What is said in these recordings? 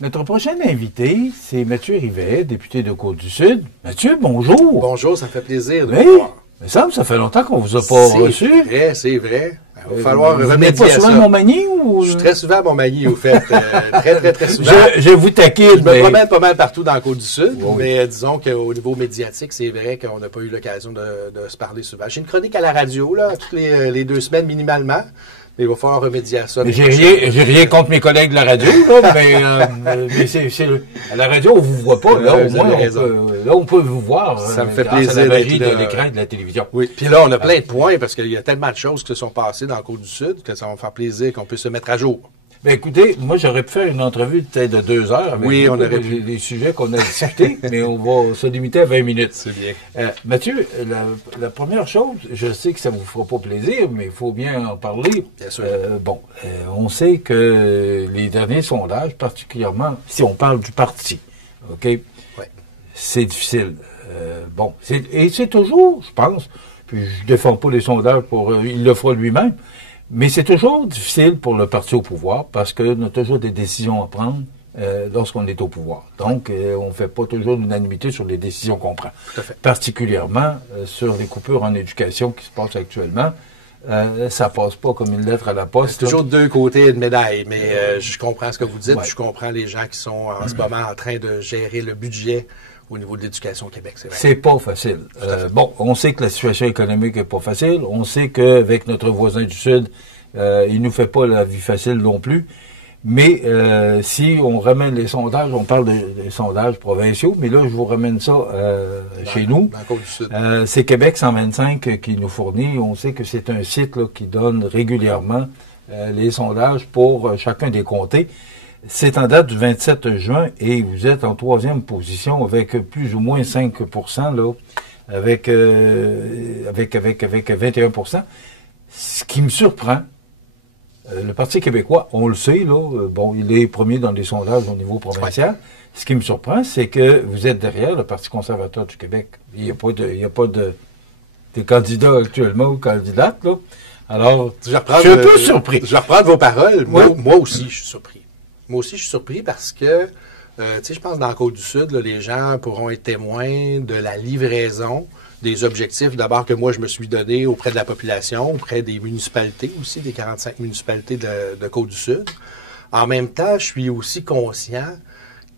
Notre prochain invité, c'est Mathieu Rivet, député de Côte-du-Sud. Mathieu, bonjour. Bonjour, ça me fait plaisir de vous voir. Mais ça fait longtemps qu'on vous a pas reçu. C'est vrai. Il va falloir remédier à ça. Vous n'êtes pas souvent à Montmagny ou... Je suis très souvent à Montmagny, au fait. Très souvent. Je vous taquine. Je me promène pas mal partout dans la Côte-du-Sud, oui. Mais disons qu'au niveau médiatique, c'est vrai qu'on n'a pas eu l'occasion de se parler souvent. J'ai une chronique à la radio, là, toutes les 2 semaines minimalement. Mais il va falloir remédier à ça. J'ai rien contre mes collègues de la radio, là, mais à la radio, on vous voit pas. Là, au moins, on peut vous voir. Ça me fait plaisir à la magie de l'écran et de la télévision. Oui. Puis là, on a plein de points parce qu'il y a tellement de choses qui se sont passées dans la Côte-du-Sud que ça va me faire plaisir qu'on puisse se mettre à jour. Ben écoutez, moi j'aurais pu faire une entrevue peut-être de 2 heures avec on aurait pu. Les sujets qu'on a discutés, mais on va se limiter à 20 minutes. C'est bien. Mathieu, la première chose, je sais que ça vous fera pas plaisir, mais il faut bien en parler. Bien sûr. On sait que les derniers sondages, particulièrement si on parle du parti, OK? Ouais. C'est difficile. Et c'est toujours, je pense, puis je défends pas les sondages il le fera lui-même. Mais c'est toujours difficile pour le parti au pouvoir parce qu'on a toujours des décisions à prendre lorsqu'on est au pouvoir. Donc, on ne fait pas toujours l'unanimité sur les décisions qu'on prend. Tout à fait. Particulièrement sur les coupures en éducation qui se passent actuellement. Ça passe pas comme une lettre à la poste. C'est toujours 2 côtés de médaille, mais je comprends ce que vous dites. Ouais. Je comprends les gens qui sont en ce moment en train de gérer le budget au niveau de l'éducation au Québec, c'est vrai. C'est pas facile. On sait que la situation économique est pas facile. On sait qu'avec notre voisin du Sud, il nous fait pas la vie facile non plus. Mais si on ramène les sondages, on parle des sondages provinciaux, mais là, je vous ramène ça chez nous. Dans la Côte-du-Sud. C'est Québec 125 qui nous fournit. On sait que c'est un site là, qui donne régulièrement les sondages pour chacun des comtés. C'est en date du 27 juin et vous êtes en 3e position avec plus ou moins 5%, là, avec 21%. Ce qui me surprend, le Parti québécois, on le sait, là, il est premier dans les sondages au niveau provincial. Ouais. Ce qui me surprend, c'est que vous êtes derrière le Parti conservateur du Québec. Il n'y a pas de candidats actuellement ou candidates, là. Alors, je suis un peu surpris. Je vais reprendre vos paroles. Oui. Moi aussi, je suis surpris. Moi aussi, je suis surpris parce que, je pense que dans la Côte-du-Sud, là, les gens pourront être témoins de la livraison des objectifs, d'abord, que moi, je me suis donné auprès de la population, auprès des municipalités aussi, des 45 municipalités de Côte-du-Sud. En même temps, je suis aussi conscient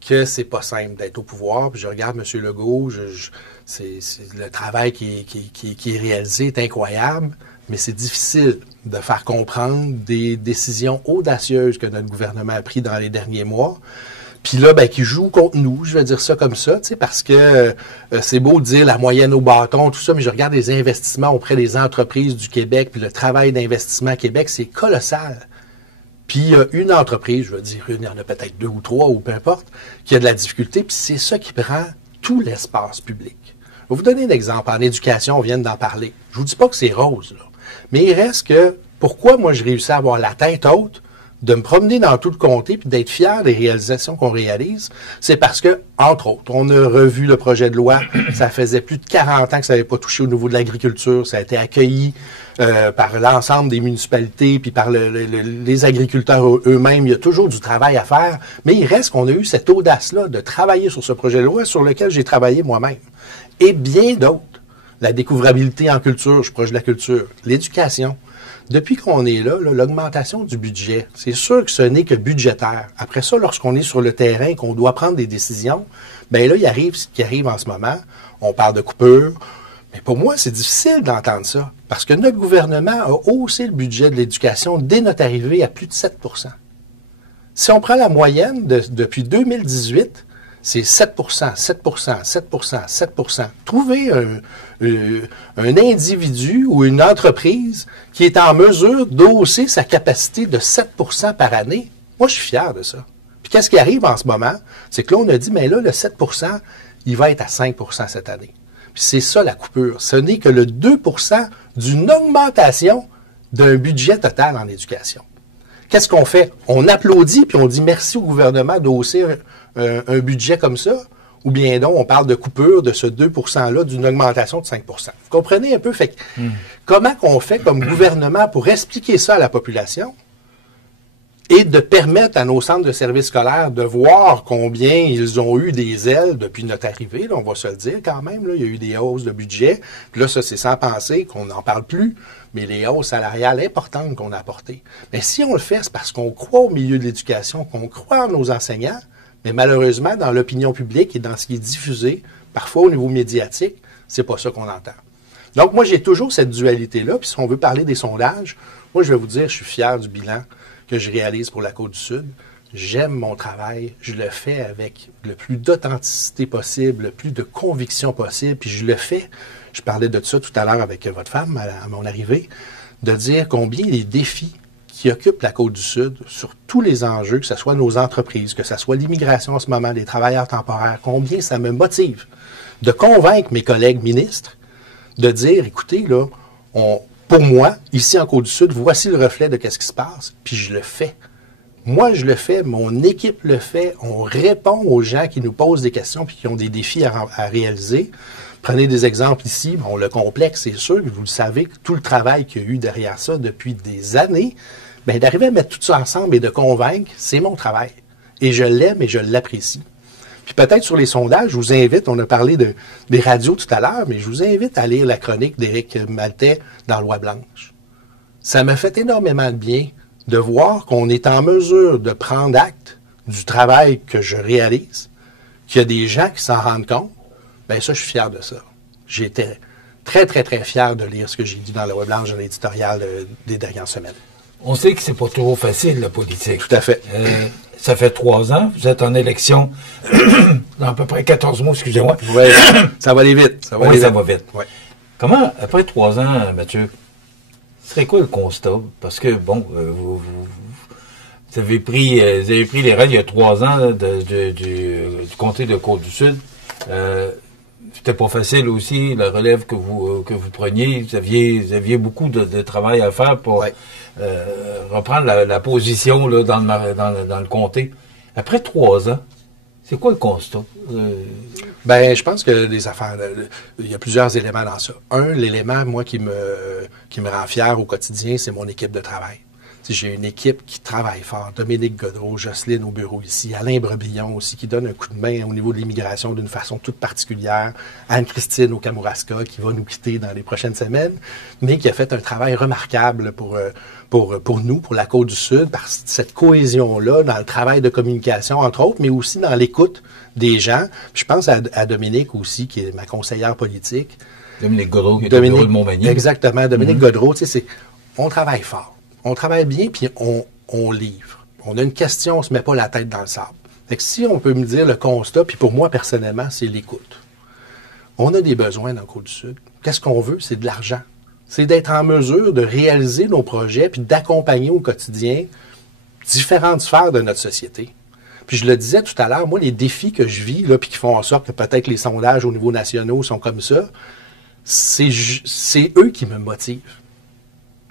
que c'est pas simple d'être au pouvoir. Puis je regarde M. Legault, le travail qui est réalisé est incroyable, mais c'est difficile de faire comprendre des décisions audacieuses que notre gouvernement a prises dans les derniers mois. Puis là, qui joue contre nous, je vais dire ça comme ça, parce que c'est beau de dire la moyenne au bâton, tout ça, mais je regarde les investissements auprès des entreprises du Québec, puis le travail d'investissement à Québec, c'est colossal. Puis il y a une entreprise, je veux dire une, il y en a peut-être 2 ou 3, ou peu importe, qui a de la difficulté, puis c'est ça qui prend tout l'espace public. Je vais vous donner un exemple. En éducation, on vient d'en parler. Je vous dis pas que c'est rose, là. Mais il reste que, pourquoi moi je réussis à avoir la tête haute, de me promener dans tout le comté puis d'être fier des réalisations qu'on réalise, c'est parce que, entre autres, on a revu le projet de loi. Ça faisait plus de 40 ans que ça n'avait pas touché au niveau de l'agriculture. Ça a été accueilli par l'ensemble des municipalités puis par les agriculteurs eux-mêmes. Il y a toujours du travail à faire. Mais il reste qu'on a eu cette audace-là de travailler sur ce projet de loi sur lequel j'ai travaillé moi-même. Et bien d'autres. La découvrabilité en culture, je suis proche de la culture. L'éducation. Depuis qu'on est là, l'augmentation du budget, c'est sûr que ce n'est que budgétaire. Après ça, lorsqu'on est sur le terrain et qu'on doit prendre des décisions, là, il arrive ce qui arrive en ce moment. On parle de coupure. Mais pour moi, c'est difficile d'entendre ça. Parce que notre gouvernement a haussé le budget de l'éducation dès notre arrivée à plus de 7 %. Si on prend la moyenne depuis 2018, c'est 7 %, 7 %, 7 %, 7 %. Trouvez un individu ou une entreprise qui est en mesure d'hausser sa capacité de 7 % par année. Moi, je suis fier de ça. Puis qu'est-ce qui arrive en ce moment? C'est que là, on a dit, mais là, le 7 %, il va être à 5 % cette année. Puis c'est ça la coupure. Ce n'est que le 2 % d'une augmentation d'un budget total en éducation. Qu'est-ce qu'on fait? On applaudit puis on dit merci au gouvernement d'hausser un budget comme ça, ou bien non, on parle de coupure de ce 2 %-là d'une augmentation de 5 %. Vous comprenez un peu? Fait que, comment qu'on fait comme gouvernement pour expliquer ça à la population? et de permettre à nos centres de services scolaires de voir combien ils ont eu des ailes depuis notre arrivée, là, on va se le dire quand même, là, il y a eu des hausses de budget, puis là, ça, c'est sans penser qu'on n'en parle plus, mais les hausses salariales importantes qu'on a apportées. Mais si on le fait, c'est parce qu'on croit au milieu de l'éducation, qu'on croit en nos enseignants, mais malheureusement, dans l'opinion publique et dans ce qui est diffusé, parfois au niveau médiatique, c'est pas ça qu'on entend. Donc, moi, j'ai toujours cette dualité-là, puis si on veut parler des sondages, moi, je vais vous dire, je suis fier du bilan que je réalise pour la Côte-du-Sud. J'aime mon travail, je le fais avec le plus d'authenticité possible, le plus de conviction possible, puis je le fais, je parlais de ça tout à l'heure avec votre femme à mon arrivée, de dire combien les défis qui occupent la Côte-du-Sud sur tous les enjeux, que ce soit nos entreprises, que ce soit l'immigration en ce moment, les travailleurs temporaires, combien ça me motive de convaincre mes collègues ministres de dire, écoutez, là, pour moi, ici en Côte-du-Sud, voici le reflet de ce qui se passe, puis je le fais. Moi, je le fais, mon équipe le fait, on répond aux gens qui nous posent des questions puis qui ont des défis à réaliser. Prenez des exemples ici, bon, le complexe, c'est sûr, vous le savez, tout le travail qu'il y a eu derrière ça depuis des années, bien, d'arriver à mettre tout ça ensemble et de convaincre, c'est mon travail. Et je l'aime et je l'apprécie. Puis peut-être sur les sondages, je vous invite, on a parlé des radios tout à l'heure, mais je vous invite à lire la chronique d'Éric Maltais dans Loi Blanche. Ça m'a fait énormément de bien de voir qu'on est en mesure de prendre acte du travail que je réalise, qu'il y a des gens qui s'en rendent compte. Bien ça, je suis fier de ça. J'étais très, très, très fier de lire ce que j'ai dit dans la Loi Blanche, dans l'éditorial des dernières semaines. On sait que c'est pas toujours facile, la politique. Tout à fait. Ça fait 3 ans, vous êtes en élection dans à peu près 14 mois, excusez-moi. Oui, ça va aller vite. Ça va vite. Ouais. Comment, après 3 ans, Mathieu, serait quoi le constat? Parce que, bon, vous avez pris les rênes il y a 3 ans du comté de Côte-du-Sud. C'était pas facile aussi, la relève que vous preniez. Vous aviez beaucoup de travail à faire pour reprendre la position là, dans le comté. Après 3 ans, c'est quoi le constat? Ben, je pense que les affaires, il y a plusieurs éléments dans ça. L'élément, moi, qui me rend fier au quotidien, c'est mon équipe de travail. J'ai une équipe qui travaille fort. Dominique Godreau, Jocelyne au bureau ici, Alain Brebillon aussi, qui donne un coup de main au niveau de l'immigration d'une façon toute particulière. Anne-Christine au Kamouraska, qui va nous quitter dans les prochaines semaines, mais qui a fait un travail remarquable pour nous, pour la Côte-du-Sud, par cette cohésion-là, dans le travail de communication, entre autres, mais aussi dans l'écoute des gens. Puis je pense à Dominique aussi, qui est ma conseillère politique. Dominique Godreau, qui est au bureau de Montmagny. Exactement. Dominique Godreau, tu sais, on travaille fort. On travaille bien, puis on livre. On a une question, on se met pas la tête dans le sable. Fait que si on peut me dire le constat, puis pour moi, personnellement, c'est l'écoute. On a des besoins dans le Côte-du-Sud. Qu'est-ce qu'on veut? C'est de l'argent. C'est d'être en mesure de réaliser nos projets, puis d'accompagner au quotidien différentes sphères de notre société. Puis je le disais tout à l'heure, moi, les défis que je vis, là, puis qui font en sorte que peut-être les sondages au niveau national sont comme ça, c'est eux qui me motivent.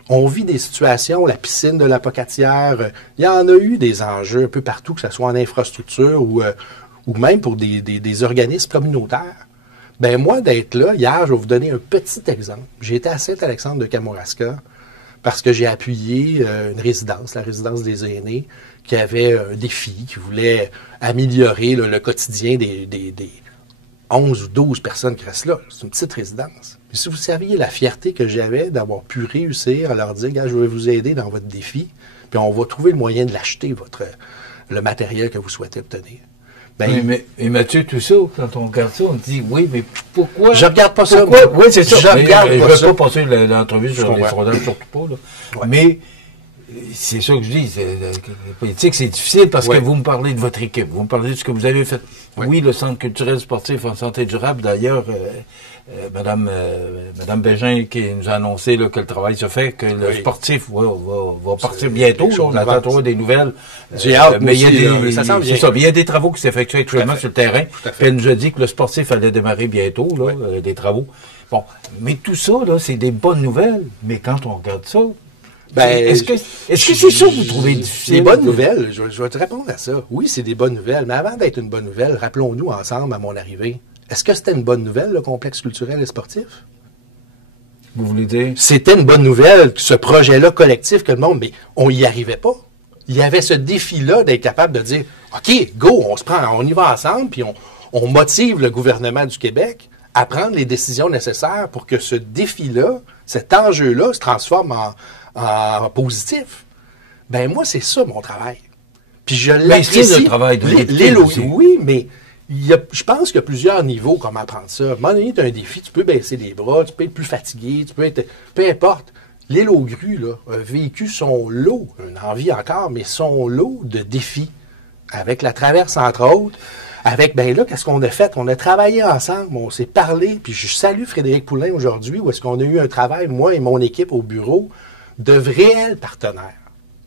On vit des situations, la piscine de l'Apocatière, il y en a eu des enjeux un peu partout, que ce soit en infrastructure ou même pour des organismes communautaires. Ben moi, d'être là, hier, je vais vous donner un petit exemple. J'ai été à Saint-Alexandre de Kamouraska parce que j'ai appuyé une résidence, la résidence des aînés, qui avait un défi, qui voulait améliorer le quotidien des 11 ou 12 personnes qui restent là. C'est une petite résidence. Mais si vous saviez la fierté que j'avais d'avoir pu réussir à leur dire, gars, je vais vous aider dans votre défi, puis on va trouver le moyen de l'acheter, le matériel que vous souhaitez obtenir. Ben, mais Mathieu, tout ça, quand on regarde ça, on dit, oui, mais pourquoi? Je regarde pas ça. Oui, c'est ça. Je regarde pas ça. Je ne vais pas passer l'entrevue sur les sondages, surtout pas. Là. Ouais. Mais c'est ça que je dis. La politique, c'est difficile parce que vous me parlez de votre équipe. Vous me parlez de ce que vous avez fait. Oui, le Centre culturel sportif en santé durable, d'ailleurs, Madame Bégin qui nous a annoncé là, que le travail se fait, que le sportif va partir bientôt. Là, on attend toujours des nouvelles. J'ai hâte, mais il y a ça sent bien. C'est ça. Il y a des travaux qui s'effectuent actuellement sur le terrain. Puis elle nous a dit que le sportif allait démarrer bientôt, là, des travaux. Bon, mais tout ça, là, c'est des bonnes nouvelles. Mais quand on regarde ça, est-ce que c'est ça que vous trouvez difficile? Des bonnes nouvelles, je vais te répondre à ça. Oui, c'est des bonnes nouvelles, mais avant d'être une bonne nouvelle, rappelons-nous ensemble à mon arrivée, est-ce que c'était une bonne nouvelle, le complexe culturel et sportif? Vous voulez dire? C'était une bonne nouvelle, ce projet-là collectif que le monde, mais on n'y arrivait pas. il y avait ce défi-là d'être capable de dire, OK, go, on y va ensemble, puis on motive le gouvernement du Québec à prendre les décisions nécessaires pour que ce défi-là, cet enjeu-là, se transforme en positif. Ben moi, c'est ça mon travail. Puis je l'apprécie. C'est le travail de l'éloge. Oui, mais je pense qu'il y a plusieurs niveaux comment apprendre ça. À un moment donné, tu as un défi, tu peux baisser les bras, tu peux être plus fatigué, peu importe. L'île aux grues, là, a vécu son lot, une envie encore, mais son lot de défis. Avec la traverse, entre autres. Avec, ben là, qu'est-ce qu'on a fait? On a travaillé ensemble, on s'est parlé, puis je salue Frédéric Poulin aujourd'hui, où est-ce qu'on a eu un travail, moi et mon équipe au bureau, de réels partenaires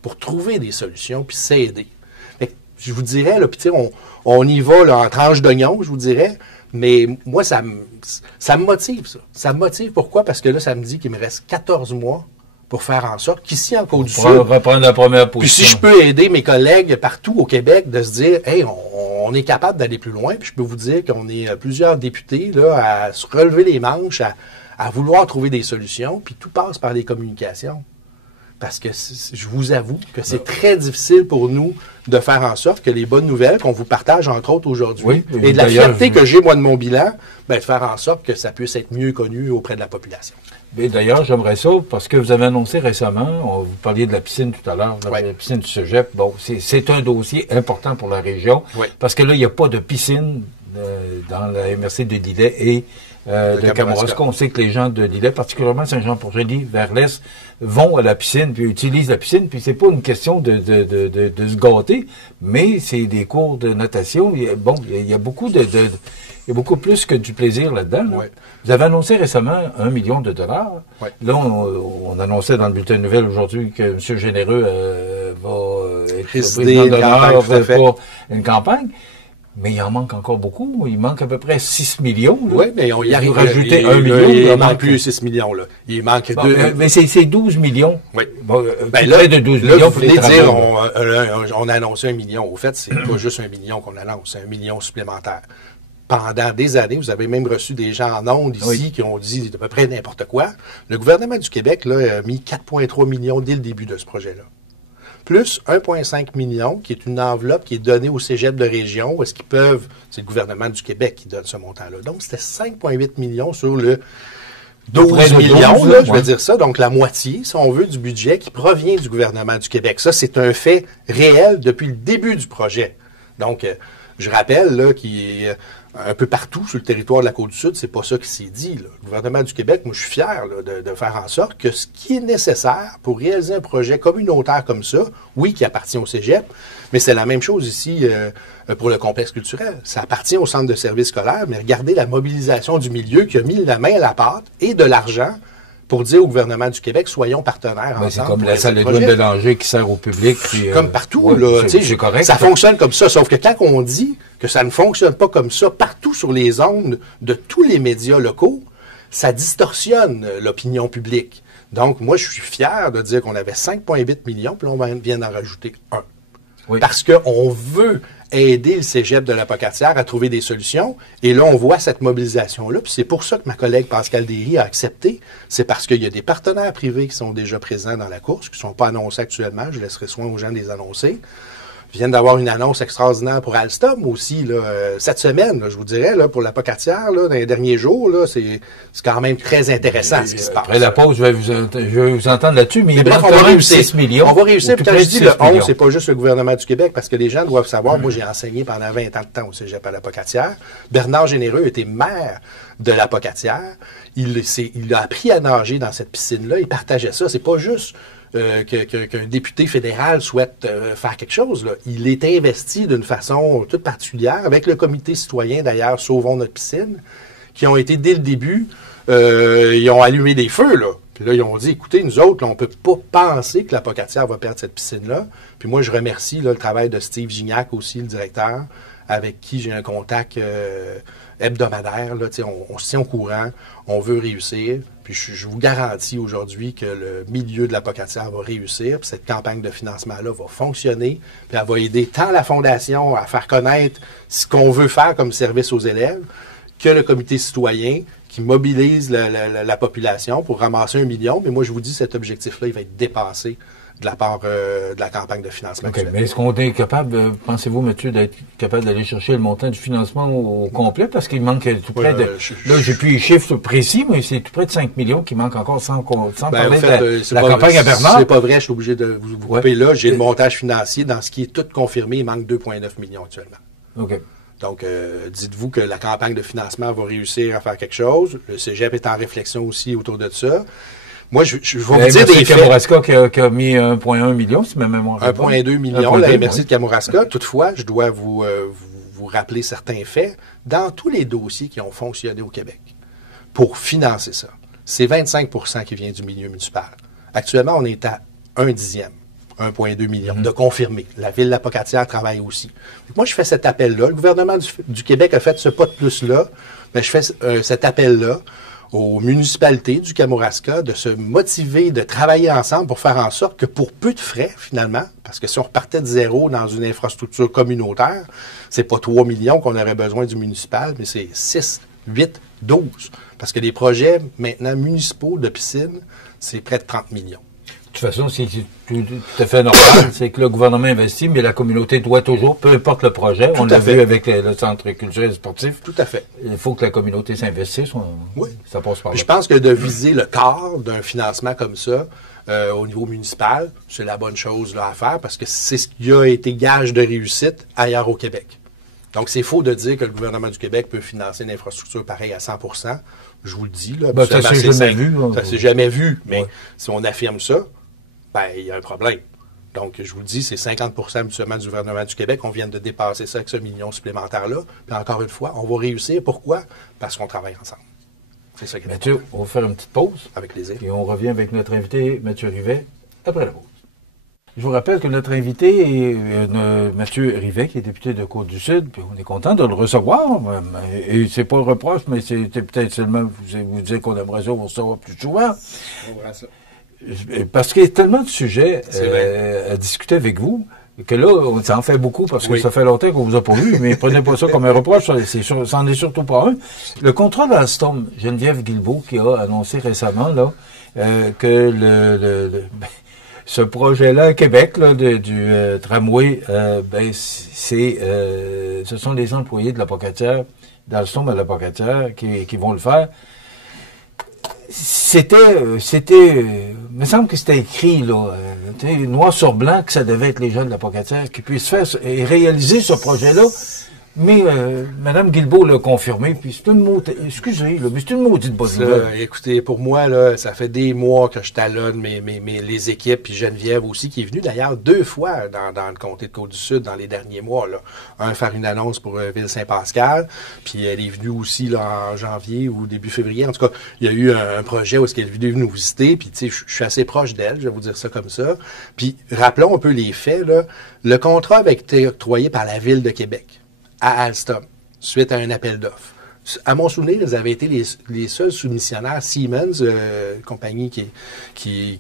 pour trouver des solutions, puis s'aider. Je vous dirais, là, puis on y va là, en tranche d'oignon, je vous dirais, mais moi, ça me motive, ça. Ça me motive, pourquoi? Parce que là, ça me dit qu'il me reste 14 mois pour faire en sorte qu'ici, en Côte-du-Sud, reprendre la première position. Puis si je peux aider mes collègues partout au Québec de se dire, hey, on est capable d'aller plus loin, puis je peux vous dire qu'on est plusieurs députés là, à se relever les manches, à vouloir trouver des solutions, puis tout passe par les communications. Parce que je vous avoue que c'est très difficile pour nous de faire en sorte que les bonnes nouvelles qu'on vous partage, entre autres aujourd'hui, et de la fierté que j'ai, moi, de mon bilan, ben, de faire en sorte que ça puisse être mieux connu auprès de la population. D'ailleurs, j'aimerais ça, parce que vous avez annoncé récemment, vous parliez de la piscine tout à l'heure, la piscine du Cégep. Bon, c'est un dossier important pour la région, parce que là, il n'y a pas de piscine dans la MRC de Lillet et de Kamouraska. On sait que les gens de Lillet, particulièrement Saint-Jean-Port-Joli, vers l'est, vont à la piscine, puis utilisent la piscine, puis c'est pas une question de se gâter, mais c'est des cours de natation. Il y a beaucoup il y a beaucoup plus que du plaisir là-dedans. Là. Vous avez annoncé récemment 1 million de dollars. Là, on annonçait dans le bulletin de nouvelles aujourd'hui que M. Généreux va être président d'honneur pour une campagne. Mais il en manque encore beaucoup. Il manque à peu près 6 millions. Oui, mais on y arrive. Rajouter 1 million. Il manque plus 6 millions. Là. Il manque Mais c'est 12 millions. Oui. Bon, là, près de 12 millions. Vous venez de dire, on a annoncé 1 million. Au fait, c'est pas juste 1 million qu'on annonce, c'est 1 million supplémentaire. Pendant des années, vous avez même reçu des gens en ondes ici qui ont dit à peu près n'importe quoi. Le gouvernement du Québec là, a mis 4,3 millions dès le début de ce projet-là. Plus 1,5 million, qui est une enveloppe qui est donnée au cégep de région, où est-ce qu'ils peuvent, c'est le gouvernement du Québec qui donne ce montant-là. Donc, c'était 5,8 millions sur le 12 millions, là, je vais dire ça, donc la moitié, si on veut, du budget qui provient du gouvernement du Québec. Ça, c'est un fait réel depuis le début du projet. Donc, je rappelle là, qu'il est un peu partout sur le territoire de la Côte-du-Sud, c'est pas ça qui s'est dit. Là. Le gouvernement du Québec, moi, je suis fier là, de faire en sorte que ce qui est nécessaire pour réaliser un projet communautaire comme ça, oui, qui appartient au cégep, mais c'est la même chose ici pour le complexe culturel. Ça appartient au centre de services scolaires, mais regardez la mobilisation du milieu qui a mis la main à la pâte et de l'argent pour dire au gouvernement du Québec, soyons partenaires ensemble. C'est comme la salle de douane de danger qui sert au public. Puis, comme partout, là. C'est correct. Ça fonctionne comme ça, sauf que quand on dit que ça ne fonctionne pas comme ça partout sur les ondes de tous les médias locaux, ça distorsionne l'opinion publique. Donc, moi, je suis fier de dire qu'on avait 5,8 millions, puis là, on vient d'en rajouter 1. Oui. Parce qu'on veut aider le cégep de la Pocatière à trouver des solutions. Et là, on voit cette mobilisation-là. Puis c'est pour ça que ma collègue Pascal Derry a accepté. C'est parce qu'il y a des partenaires privés qui sont déjà présents dans la course, qui ne sont pas annoncés actuellement. Je laisserai soin aux gens de les annoncer. Je viens d'avoir une annonce extraordinaire pour Alstom aussi, là, cette semaine, là, je vous dirais, là, pour la Pocatière, là, dans les derniers jours, là, c'est quand même très intéressant ce qui se passe. Après la pause, je vais vous entendre là-dessus, mais bref, on va réussir. 6 millions. On va réussir. Puis quand je dis le 11, c'est pas juste le gouvernement du Québec, parce que les gens doivent savoir, moi j'ai enseigné pendant 20 ans de temps au cégep à la Pocatière. Bernard Généreux était maire de la Pocatière. Il a appris à nager dans cette piscine-là. Il partageait ça. C'est pas juste qu'un député fédéral souhaite faire quelque chose. Là. Il est investi d'une façon toute particulière, avec le comité citoyen, d'ailleurs, Sauvons notre piscine, qui ont été, dès le début, ils ont allumé des feux, là. Puis là, ils ont dit, écoutez, nous autres, là, on ne peut pas penser que la Pocatière va perdre cette piscine-là. Puis moi, je remercie là, le travail de Steve Gignac aussi, le directeur, avec qui j'ai un contact hebdomadaire. Là, on se tient au courant, on veut réussir. Puis je vous garantis aujourd'hui que le milieu de la Pocatière va réussir. Puis cette campagne de financement-là va fonctionner. Puis elle va aider tant la Fondation à faire connaître ce qu'on veut faire comme service aux élèves, que le comité citoyen qui mobilise la population pour ramasser 1 million. Mais moi, je vous dis, cet objectif-là, il va être dépassé de la part de la campagne de financement. OK, mais est-ce qu'on est capable, pensez-vous, Mathieu, d'être capable d'aller chercher le montant du financement au complet? Parce qu'il manque tout près de... Là, j'ai plus les chiffres précis, mais c'est tout près de 5 millions qui manquent encore sans parler de la campagne à Bernard. C'est pas vrai, je suis obligé de vous couper là. J'ai le montage financier. Dans ce qui est tout confirmé, il manque 2,9 millions actuellement. OK. Donc, dites-vous que la campagne de financement va réussir à faire quelque chose. Le cégep est en réflexion aussi autour de ça. Moi, je vais vous dire des faits. Kamouraska qui a mis 1,1 million, si ma mémoire est bonne. 1,2 million, la MRC de Kamouraska. Toutefois, je dois vous rappeler certains faits. Dans tous les dossiers qui ont fonctionné au Québec pour financer ça, c'est 25 % qui vient du milieu municipal. Actuellement, on est à 1/10. 1,2 million de confirmés. La ville de la Pocatière travaille aussi. Donc, moi, je fais cet appel-là. Le gouvernement du Québec a fait ce pas de plus-là. Mais je fais cet appel-là aux municipalités du Kamouraska de se motiver, de travailler ensemble pour faire en sorte que pour peu de frais, finalement, parce que si on repartait de zéro dans une infrastructure communautaire, c'est pas 3 millions qu'on aurait besoin du municipal, mais c'est 6, 8, 12. Parce que les projets, maintenant, municipaux de piscine, c'est près de 30 millions. De toute façon, c'est tout à fait normal. C'est que le gouvernement investit, mais la communauté doit toujours, peu importe le projet, on l'a vu avec le centre culturel et sportif. Tout à fait. Il faut que la communauté s'investisse. Oui. Ça passe par là. Je pense que de viser le quart d'un financement comme ça au niveau municipal, c'est la bonne chose là, à faire parce que c'est ce qui a été gage de réussite ailleurs au Québec. Donc, c'est faux de dire que le gouvernement du Québec peut financer une infrastructure pareille à 100 %. Je vous le dis. Là, ça s'est jamais vu. Ça s'est jamais vu. Mais si on affirme ça, il y a un problème. Donc, je vous le dis, c'est 50 % habituellement du gouvernement du Québec. On vient de dépasser ça avec ce million supplémentaire-là. Puis encore une fois, on va réussir. Pourquoi? Parce qu'on travaille ensemble. C'est ça qui est Mathieu, on va faire une petite pause. Avec plaisir. Et on revient avec notre invité, Mathieu Rivet, après la pause. Je vous rappelle que notre invité est Mathieu Rivet, qui est député de Côte-du-Sud, puis on est content de le recevoir. Et c'est pas un reproche, mais c'était peut-être seulement vous dire qu'on aimerait ça vous recevoir plus souvent. On verra ça. Parce qu'il y a tellement de sujets à discuter avec vous que là, ça en fait beaucoup parce que ça fait longtemps qu'on vous a pas vu, mais prenez pas ça comme un reproche, ça n'en est surtout pas un. Le contrat d'Alstom, Geneviève Guilbeault, qui a annoncé récemment là que ce projet-là à Québec là, du tramway, ce sont les employés de la Pocatière, d'Alstom à la Pocatière, qui vont le faire. Il me semble que c'était écrit, là, noir sur blanc, que ça devait être les gens de la Pocatière qui puissent faire et réaliser ce projet-là. Mais Mme Guilbeault l'a confirmé, puis c'est une excusez, mais c'est une maudite bonne nouvelle. Écoutez, pour moi, là, ça fait des mois que je talonne les équipes, puis Geneviève aussi, qui est venue d'ailleurs 2 fois dans le comté de Côte-du-Sud dans les derniers mois. Là. Un, faire une annonce pour Ville-Saint-Pascal, puis elle est venue aussi là, en janvier ou début février. En tout cas, il y a eu un projet où elle est venue nous visiter, puis tu sais, je suis assez proche d'elle, je vais vous dire ça comme ça. Puis rappelons un peu les faits, là. Le contrat avait été octroyé par la Ville de Québec à Alstom, suite à un appel d'offres. À mon souvenir, ils avaient été les seuls soumissionnaires. Siemens, compagnie qui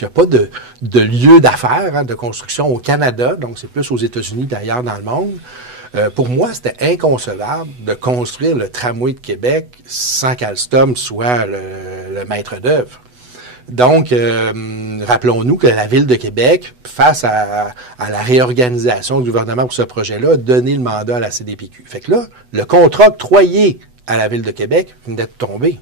a pas de lieu d'affaires, de construction au Canada, donc c'est plus aux États-Unis d'ailleurs dans le monde. Pour moi, c'était inconcevable de construire le tramway de Québec sans qu'Alstom soit le maître d'œuvre. Donc, rappelons-nous que la Ville de Québec, face à la réorganisation du gouvernement pour ce projet-là, a donné le mandat à la CDPQ. Fait que là, le contrat octroyé à la Ville de Québec venait de tomber.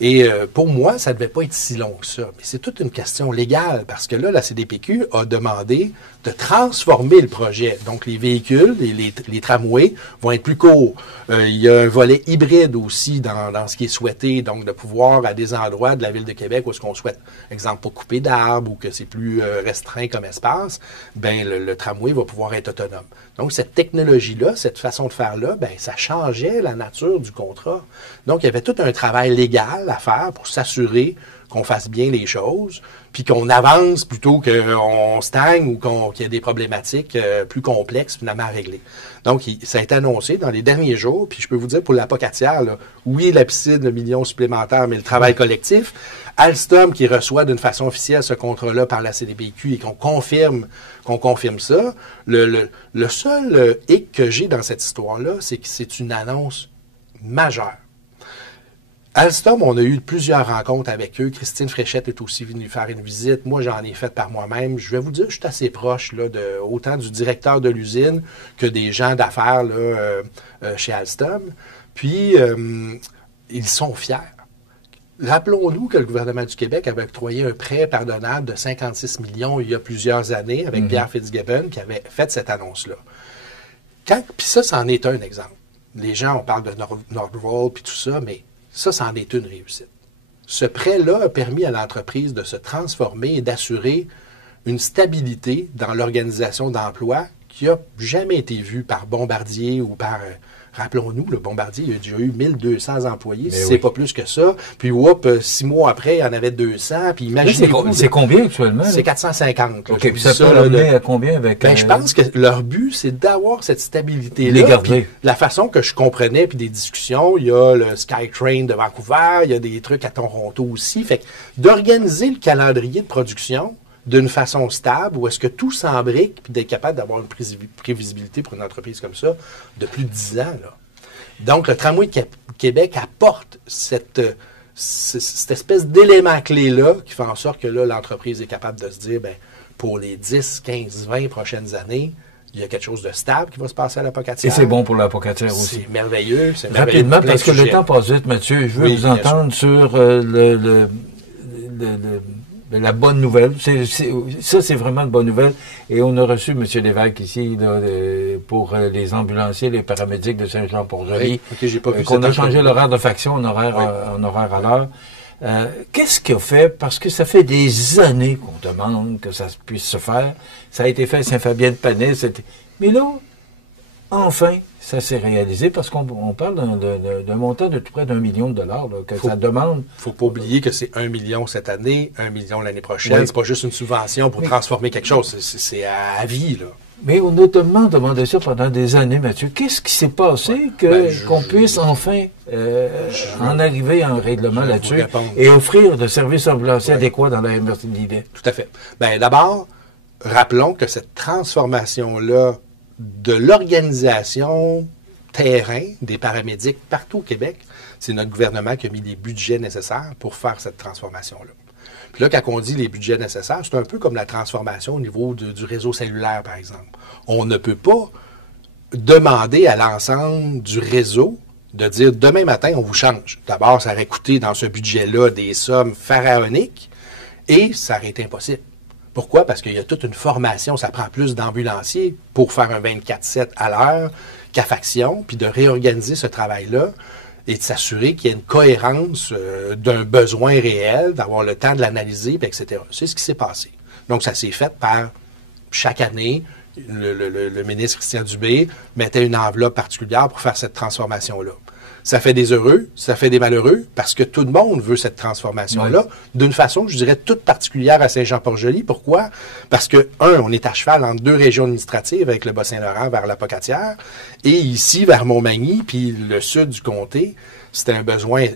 Et pour moi, ça ne devait pas être si long que ça. Mais c'est toute une question légale, parce que là, la CDPQ a demandé de transformer le projet. Donc, les véhicules, les tramways vont être plus courts. Il y a un volet hybride aussi dans ce qui est souhaité, donc de pouvoir, à des endroits de la Ville de Québec où est-ce qu'on souhaite, exemple, pas couper d'arbres ou que c'est plus restreint comme espace, ben le tramway va pouvoir être autonome. Donc, cette technologie-là, cette façon de faire-là, ben ça changeait la nature du contrat. Donc, il y avait tout un travail légal à faire pour s'assurer qu'on fasse bien les choses, puis qu'on avance plutôt qu'on stagne ou qu'il y ait des problématiques plus complexes finalement à régler. Donc, ça a été annoncé dans les derniers jours, puis je peux vous dire pour la Pocatière, là, oui, la piscine, le million supplémentaire, mais le travail collectif, Alstom qui reçoit d'une façon officielle ce contrat-là par la CDPQ et qu'on confirme ça, le seul hic que j'ai dans cette histoire-là, c'est que c'est une annonce majeure. Alstom, on a eu plusieurs rencontres avec eux. Christine Fréchette est aussi venue faire une visite. Moi, j'en ai fait par moi-même. Je vais vous dire, je suis assez proche là, autant du directeur de l'usine que des gens d'affaires là, chez Alstom. Puis, ils sont fiers. Rappelons-nous que le gouvernement du Québec avait octroyé un prêt pardonnable de 56 millions il y a plusieurs années avec Pierre Fitzgibbon qui avait fait cette annonce-là. Puis ça, c'en est un exemple. Les gens, on parle de Nordvolt puis tout ça, mais ça, c'en est une réussite. Ce prêt-là a permis à l'entreprise de se transformer et d'assurer une stabilité dans l'organisation d'emploi qui n'a jamais été vue par Bombardier ou par... Rappelons-nous, le Bombardier, il a déjà eu 1200 employés, si c'est pas plus que ça. Puis, 6 mois après, il y en avait 200. Puis, imaginez... C'est combien actuellement? C'est 450. OK, puis ça peut l'amener à combien avec... Ben, je pense que leur but, c'est d'avoir cette stabilité-là. Les garder. La façon que je comprenais, puis des discussions, il y a le SkyTrain de Vancouver, il y a des trucs à Toronto aussi. Fait que d'organiser le calendrier de production d'une façon stable, où est-ce que tout s'embrique, puis d'être capable d'avoir une prévisibilité pour une entreprise comme ça de plus de 10 ans. Là. Donc, le Tramway de Québec apporte cette espèce d'élément clé-là qui fait en sorte que là, l'entreprise est capable de se dire, ben, pour les 10, 15, 20 prochaines années, il y a quelque chose de stable qui va se passer à la Pocatière. Et c'est bon pour la Pocatière aussi. C'est merveilleux. Rapidement, parce que le temps passe vite, Mathieu, je veux vous entendre sur la bonne nouvelle. Ça, c'est vraiment une bonne nouvelle. Et on a reçu M. Lévesque ici là, pour les ambulanciers, les paramédics de Saint-Jean-Port-Joli. Oui, j'ai pas vu qu'on a changé l'horaire de faction en horaire à l'heure. Qu'est-ce qu'il a fait? Parce que ça fait des années qu'on demande que ça puisse se faire. Ça a été fait à Saint-Fabien-de-Panay. Mais là, enfin, ça s'est réalisé parce qu'on parle d'un montant de tout près d'1 million de dollars là, que ça demande. Il ne faut pas oublier que c'est 1 million cette année, 1 million l'année prochaine. Oui. C'est pas juste une subvention pour transformer quelque chose. C'est à vie, là. Mais on a tellement demandé ça pendant des années, Mathieu. Qu'est-ce qui s'est passé qu'on puisse enfin en arriver à un règlement là-dessus et offrir de services ambulanciers adéquats dans la MRC de l'idée? Tout à fait. Bien, d'abord, rappelons que cette transformation-là de l'organisation terrain des paramédics partout au Québec, c'est notre gouvernement qui a mis les budgets nécessaires pour faire cette transformation-là. Puis là, quand on dit les budgets nécessaires, c'est un peu comme la transformation au niveau du réseau cellulaire, par exemple. On ne peut pas demander à l'ensemble du réseau de dire demain matin, on vous change. D'abord, ça aurait coûté dans ce budget-là des sommes pharaoniques et ça aurait été impossible. Pourquoi? Parce qu'il y a toute une formation, ça prend plus d'ambulanciers pour faire un 24/7 à l'heure qu'à faction, puis de réorganiser ce travail-là et de s'assurer qu'il y ait une cohérence d'un besoin réel, d'avoir le temps de l'analyser, etc. C'est ce qui s'est passé. Donc, ça s'est fait par chaque année, le ministre Christian Dubé mettait une enveloppe particulière pour faire cette transformation-là. Ça fait des heureux, ça fait des malheureux, parce que tout le monde veut cette transformation-là, d'une façon, je dirais, toute particulière à Saint-Jean-Port-Joli. Pourquoi? Parce que, on est à cheval entre 2 régions administratives, avec le Bas-Saint-Laurent vers la Pocatière, et ici, vers Montmagny, puis le sud du comté, c'était un besoin,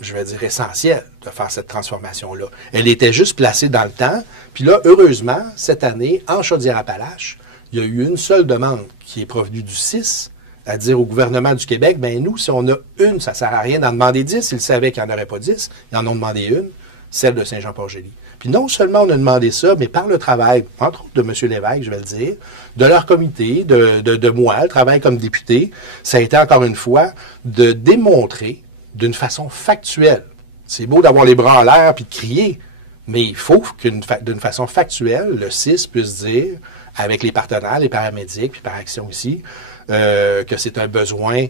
je vais dire, essentiel de faire cette transformation-là. Elle était juste placée dans le temps, puis là, heureusement, cette année, en Chaudière-Appalaches, il y a eu une seule demande qui est provenue du 6, à dire au gouvernement du Québec, ben nous, si on a une, ça ne sert à rien d'en demander 10. Ils savaient qu'il n'y en aurait pas 10. Ils en ont demandé une, celle de Saint-Jean-Port-Joli. Puis non seulement on a demandé ça, mais par le travail, entre autres de M. Lévesque, je vais le dire, de leur comité, de moi, le travail comme député, ça a été encore une fois de démontrer d'une façon factuelle. C'est beau d'avoir les bras en l'air puis de crier, mais il faut d'une façon factuelle, le 6 puisse dire, avec les partenaires, les paramédics, puis par action ici, que c'est un besoin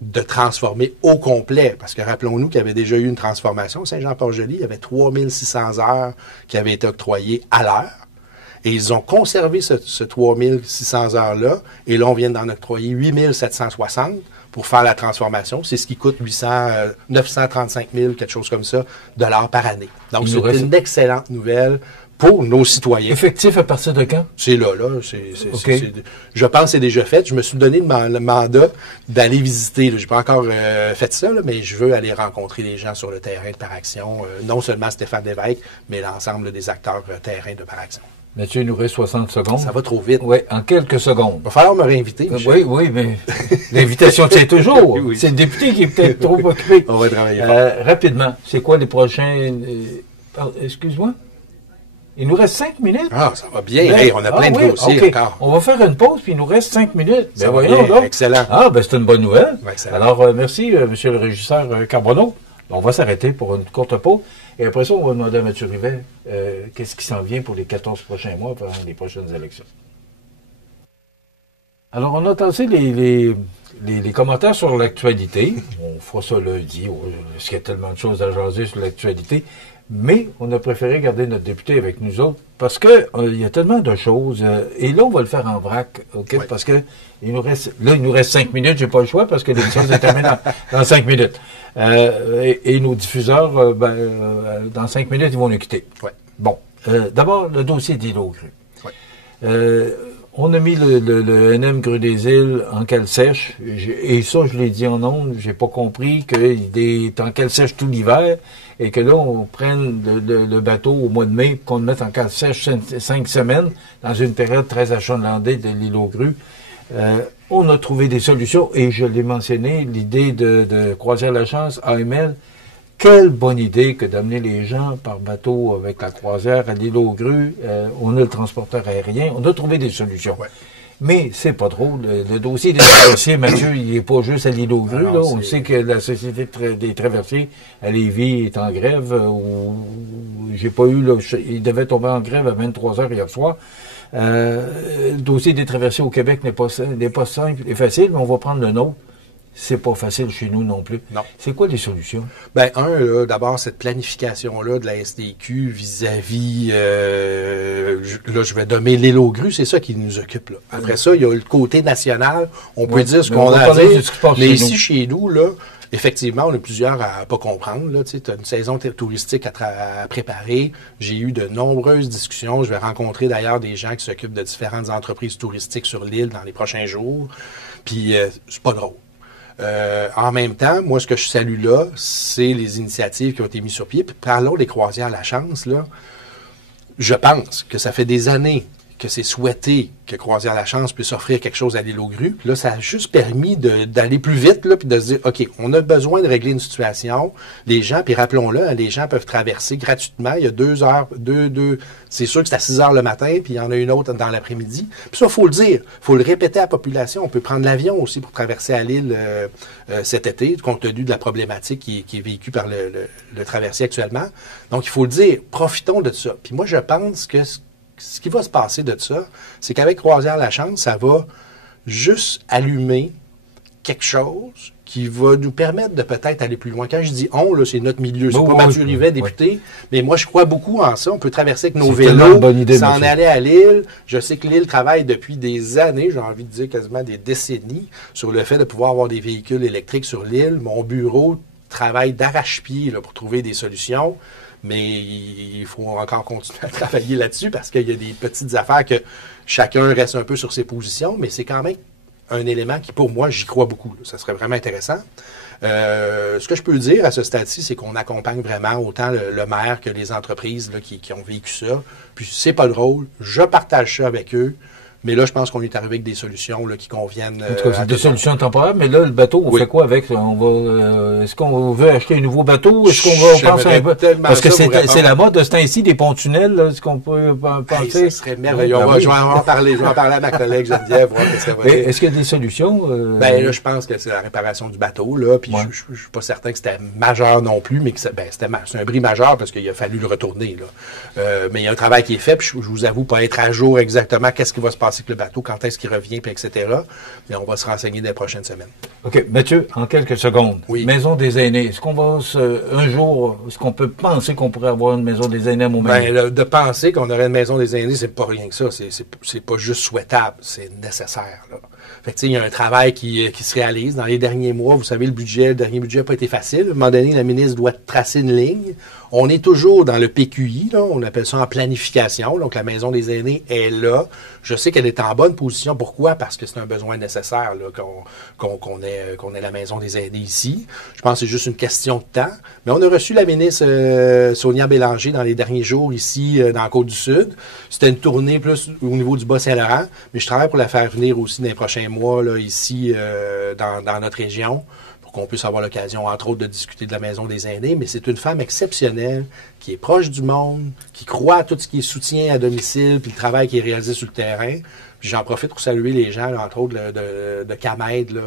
de transformer au complet. Parce que rappelons-nous qu'il y avait déjà eu une transformation. Saint-Jean-Port-Joli, il y avait 3600 heures qui avaient été octroyées à l'heure. Et ils ont conservé ce 3600 heures-là. Et là, on vient d'en octroyer 8760 pour faire la transformation. C'est ce qui coûte 935 000, quelque chose comme ça, dollars par année. Donc, c'est une excellente nouvelle pour nos citoyens. Effectif à partir de quand? C'est là. Je pense que c'est déjà fait. Je me suis donné le mandat d'aller visiter. Je n'ai pas encore fait ça, mais je veux aller rencontrer les gens sur le terrain de Paraction. Non seulement Stéphane Lévesque, mais l'ensemble des acteurs terrain de Paraction. Mathieu, il nous reste 60 secondes. Ça va trop vite. Oui, en quelques secondes. Il va falloir me réinviter. Oui, oui, mais l'invitation tient toujours. Oui. C'est le député qui est peut-être trop occupé. On va travailler. Rapidement, c'est quoi les prochains... excuse-moi? Il nous reste 5 minutes. Ah, ça va bien. Hey, on a plein de dossiers encore. On va faire une pause, puis il nous reste 5 minutes. Ça va bien. Donc. Excellent. Ah, ben c'est une bonne nouvelle. Excellent. Alors, merci, monsieur le régisseur Carbonneau. On va s'arrêter pour une courte pause. Et après ça, on va demander à M. Rivet qu'est-ce qui s'en vient pour les 14 prochains mois pendant les prochaines élections. Alors, on a tassé les commentaires sur l'actualité. On fera ça lundi, parce qu'il y a tellement de choses à jaser sur l'actualité. Mais on a préféré garder notre député avec nous autres parce que il y a tellement de choses. Et là, on va le faire en vrac, OK? Oui. Parce que il nous reste 5 minutes, j'ai pas le choix parce que l'émission se termine dans 5 minutes. Et nos diffuseurs, dans 5 minutes, ils vont nous quitter. Ouais. Bon. D'abord, le dossier d'Îlot Grue. Ouais. On a mis le NM Grue des Îles en cale sèche. Et ça, je l'ai dit en ondes, j'ai pas compris qu'il est en cale sèche tout l'hiver et que là, on prenne le bateau au mois de mai qu'on le mette en cale sèche 5 semaines dans une période très achalandée de l'Îlot Grue. On a trouvé des solutions et je l'ai mentionné, l'idée de Croisière La Chance, AML. Quelle bonne idée que d'amener les gens par bateau avec la croisière à l'Îlot Grue. On a le transporteur aérien. On a trouvé des solutions. Ouais. Mais c'est pas drôle. Le dossier des traversiers, Mathieu, il n'est pas juste à l'Îlot Grue. Là. On sait que la Société des traversiers à Lévis est en grève. J'ai pas eu... Là, il devait tomber en grève à 23 heures hier soir. Le dossier des traversiers au Québec n'est pas simple et facile, mais on va prendre le nôtre. C'est pas facile chez nous non plus. Non. C'est quoi les solutions? Ben, d'abord, cette planification-là de la STQ vis-à-vis, là, je vais nommer l'Îlot Grue, c'est ça qui nous occupe, là. Après ça, il y a le côté national. On peut dire ce qu'on a à dire. Mais ici, chez nous, là, effectivement, on a plusieurs à pas comprendre, là. Tu sais, t'as une saison touristique à préparer. J'ai eu de nombreuses discussions. Je vais rencontrer d'ailleurs des gens qui s'occupent de différentes entreprises touristiques sur l'île dans les prochains jours. Puis, c'est pas drôle. En même temps, moi, ce que je salue là, c'est les initiatives qui ont été mises sur pied. Puis parlons des croisières La Chance, là. Je pense que ça fait des années que c'est souhaité que Croisière La Chance puisse offrir quelque chose à l'Îlot Grue. Là, ça a juste permis d'aller plus vite, là, puis de se dire, OK, on a besoin de régler une situation. Les gens, puis rappelons-le, hein, les gens peuvent traverser gratuitement. Il y a 2 heures, c'est sûr que c'est à 6 heures le matin, puis il y en a une autre dans l'après-midi. Puis ça, il faut le dire, il faut le répéter à la population. On peut prendre l'avion aussi pour traverser à l'île cet été, compte tenu de la problématique qui est vécue par le traversier actuellement. Donc, il faut le dire, profitons de ça. Puis moi, je pense que ce qui va se passer de ça, c'est qu'avec Croisière La Chance, ça va juste allumer quelque chose qui va nous permettre de peut-être aller plus loin. Quand je dis « on », là, c'est notre milieu. C'est pas Mathieu Rivet, député, mais moi, je crois beaucoup en ça. On peut traverser avec nos vélos, s'en aller à l'île. Je sais que l'île travaille depuis des années, j'ai envie de dire quasiment des décennies, sur le fait de pouvoir avoir des véhicules électriques sur l'île. Mon bureau travaille d'arrache-pied là, pour trouver des solutions. Mais il faut encore continuer à travailler là-dessus parce qu'il y a des petites affaires que chacun reste un peu sur ses positions, mais c'est quand même un élément qui, pour moi, j'y crois beaucoup. Là. Ça serait vraiment intéressant. Ce que je peux dire à ce stade-ci, c'est qu'on accompagne vraiment autant le maire que les entreprises là, qui ont vécu ça. Puis c'est pas drôle. Je partage ça avec eux. Mais là, je pense qu'on est arrivé avec des solutions là, qui conviennent. En tout cas, c'est des solutions temporaires, mais là, le bateau, on fait quoi avec? Est-ce qu'on veut acheter un nouveau bateau? Est-ce qu'on va penser un peu? Parce que c'est la mode de ce temps-ci, des ponts-tunnels, est-ce qu'on peut penser? Ça serait merveilleux. Je vais en parler à ma collègue Geneviève, voir ce que ça va être. Est-ce qu'il y a des solutions? Ben là, je pense que c'est la réparation du bateau, là. Puis je suis pas certain que c'était majeur non plus, mais que c'est un bris majeur parce qu'il a fallu le retourner, là. Mais il y a un travail qui est fait, puis je vous avoue pas être à jour exactement qu'est-ce qui va se passer avec le bateau, quand est-ce qu'il revient, puis etc. Mais on va se renseigner dans les prochaines semaines. OK. Mathieu, en quelques secondes. Oui. Maison des aînés. Est-ce qu'on va un jour, est-ce qu'on peut penser qu'on pourrait avoir une maison des aînés à Montmagny? Ben, de penser qu'on aurait une maison des aînés, c'est pas rien que ça. C'est pas juste souhaitable, c'est nécessaire, là. Fait que, tu sais, il y a un travail qui se réalise. Dans les derniers mois, vous savez, le dernier budget n'a pas été facile. À un moment donné, la ministre doit tracer une ligne. On est toujours dans le PQI, là, on appelle ça en planification. Donc, la Maison des aînés est là. Je sais qu'elle est en bonne position. Pourquoi? Parce que c'est un besoin nécessaire là, qu'on ait la Maison des aînés ici. Je pense que c'est juste une question de temps. Mais on a reçu la ministre Sonia Bélanger dans les derniers jours ici, dans la Côte-du-Sud. C'était une tournée plus au niveau du Bas-Saint-Laurent, mais je travaille pour la faire venir aussi dans les prochains mois là, ici dans notre région, qu'on puisse avoir l'occasion, entre autres, de discuter de la Maison des aînés, mais c'est une femme exceptionnelle, qui est proche du monde, qui croit à tout ce qui est soutien à domicile, puis le travail qui est réalisé sur le terrain. Puis j'en profite pour saluer les gens, là, entre autres, de CAMED là,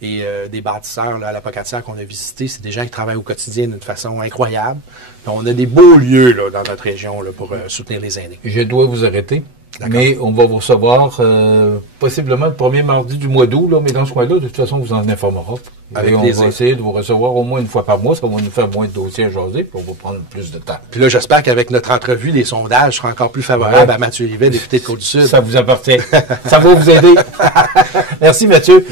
et des bâtisseurs là, à la Pocatière qu'on a visités. C'est des gens qui travaillent au quotidien d'une façon incroyable. Puis on a des beaux lieux là, dans notre région là, pour soutenir les aînés. Je dois vous arrêter. Mais on va vous recevoir possiblement le premier mardi du mois d'août, là, mais dans ce coin-là, de toute façon, on vous en informera. Avec et on plaisir. va essayer de vous recevoir au moins une fois par mois, ça va nous faire moins de dossiers à jaser, puis on va prendre plus de temps. Puis là, j'espère qu'avec notre entrevue, les sondages seront encore plus favorables à Mathieu Rivet, député de Côte-du-Sud. Ça vous appartient. Ça va vous aider. Merci Mathieu.